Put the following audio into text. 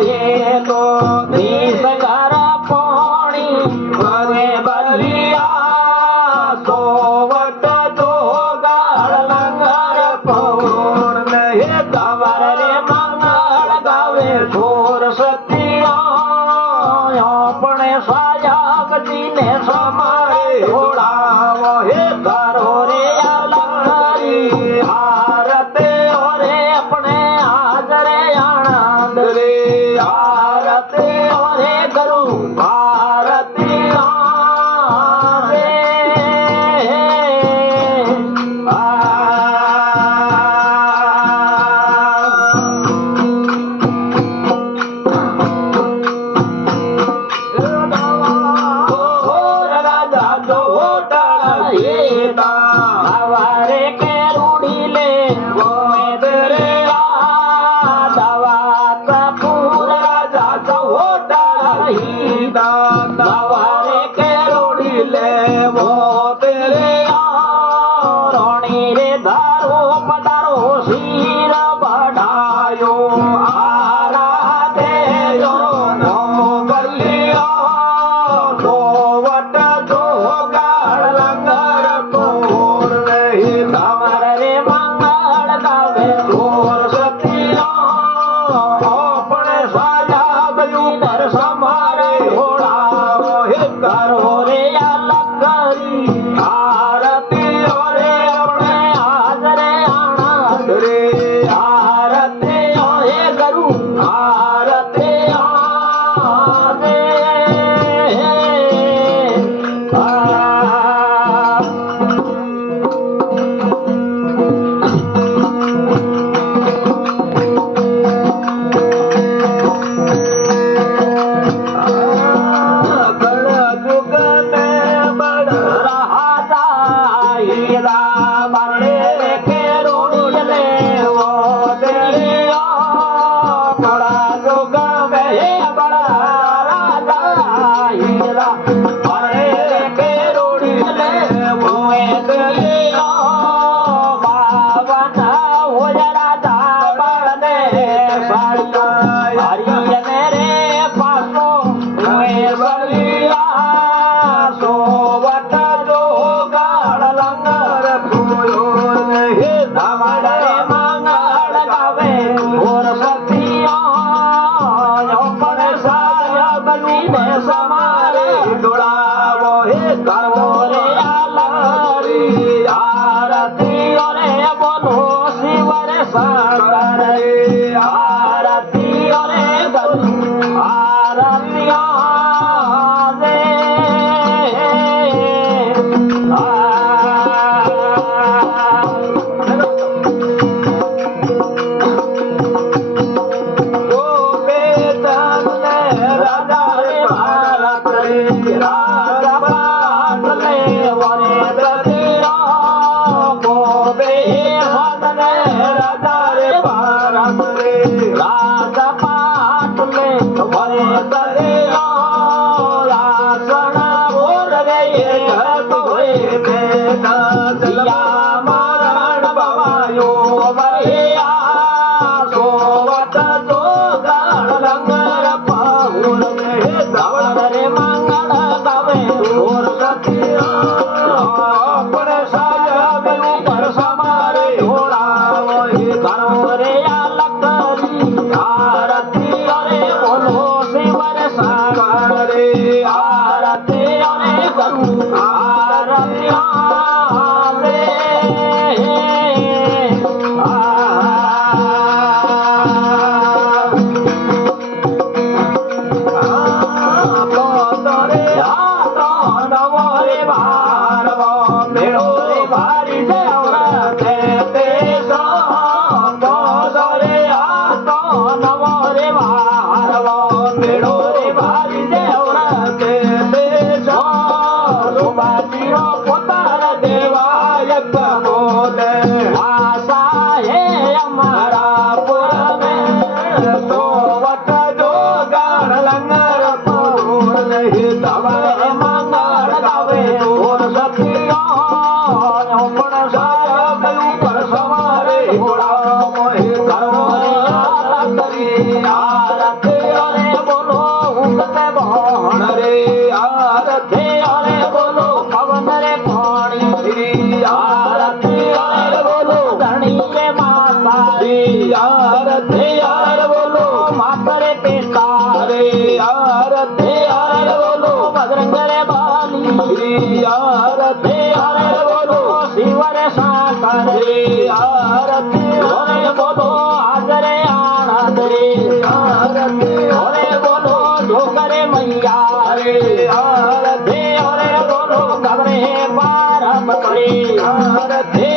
એ તો દેશ ઘર પાણી ભરે બલિયા સોવટ તો ગાળ લંગર પૌણ હે ગવર રે મંગળ ગાવે છોર સતિયા આપણે સાયાબજીને સમારે ઢોળાવો હે કરો રે લંગરી હારતે ઓરે આપણે હાજરે આનંદ રે આરતે ઓરે કરું ભારતીય રે હવારે કે રૂડી લે ગોદ રે દવા પૂરા જાતો હોટા હવારે કે રૂડી લે ગોદ રે રોણી રે ધારો પધારો શીર બઢાયો આરા દેજો નો ગલિયો સોવટ જો ગાળ લંગર પૂર રહી ગવર રે મંગળ ગાવે ચોર સતિયા આપણે સાયાબજી દર સમારે ઢોળાવો હે કરો રે લંગરી આરતી રે આપણે હાજરે આનંદ રે આરતી હે કરું આરતી રે સમારે ઢોળાવો હે કરો રે લંગરી આરતી રે બોલો શિવ રે શંકર રે આરતી રે ગરુ આરતી રે આરતી रे आरती यार बोलो मातरे पिता रे आरती यार बोलो बजरंग रे बाली रे आरती यार बोलो शिव रे शंकर रे आरती रे बोलो हाजरे आनंद रे आरती रे बोलो जोगरे मैया रे आरती रे बोलो गगने पार पकड़े आरती